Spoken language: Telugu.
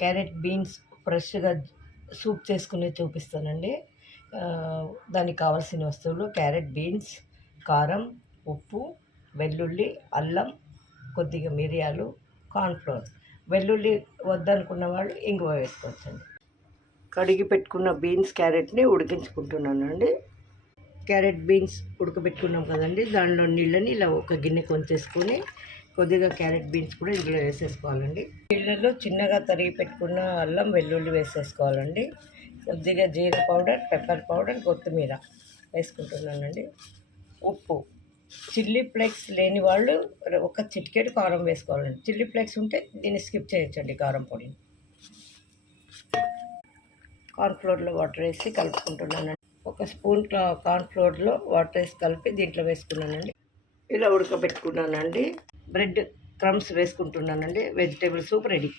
క్యారెట్ బీన్స్ ఫ్రెష్గా సూప్ చేసుకుని చూపిస్తానండి. దానికి కావాల్సిన వస్తువులు క్యారెట్ బీన్స్, కారం, ఉప్పు, వెల్లుల్లి, అల్లం, కొద్దిగా మిరియాలు, కార్న్ఫ్లోర్. వెల్లుల్లి వద్దనుకున్న వాళ్ళు ఇంగువ వేసుకోవచ్చండి. కడిగి పెట్టుకున్న బీన్స్ క్యారెట్ని ఉడికించుకుంటున్నానండి. క్యారెట్ బీన్స్ ఉడకబెట్టుకున్నాం కదండి, దానిలో నీళ్ళని ఇలా ఒక గిన్నె కొంచేసుకొని కొద్దిగా క్యారెట్ బీన్స్ కూడా ఇందులో వేసేసుకోవాలండి. నీళ్ళలో చిన్నగా తరిగి పెట్టుకున్న అల్లం వెల్లుల్లి వేసేసుకోవాలండి. కొద్దిగా జీరా పౌడర్, పెప్పర్ పౌడర్, కొత్తిమీర వేసుకుంటున్నానండి. ఉప్పు. చిల్లీ ఫ్లేక్స్ లేని వాళ్ళు ఒక చిటికెడు కారం వేసుకోవాలండి. చిల్లీ ఫ్లేక్స్ ఉంటే దీన్ని స్కిప్ చేయొచ్చండి కారం పొడిని. కార్న్ఫ్లోర్లో వాటర్ వేసి కలుపుకుంటున్నానండి. ఒక స్పూన్ కార్న్ఫ్లోర్లో వాటర్ వేసి కలిపి దీంట్లో వేసుకున్నానండి. ఇలా ఉడకబెట్టుకున్నానండి. బ్రెడ్ క్రమ్స్ వేసుకుంటున్నానండి. Vegetable soup ready.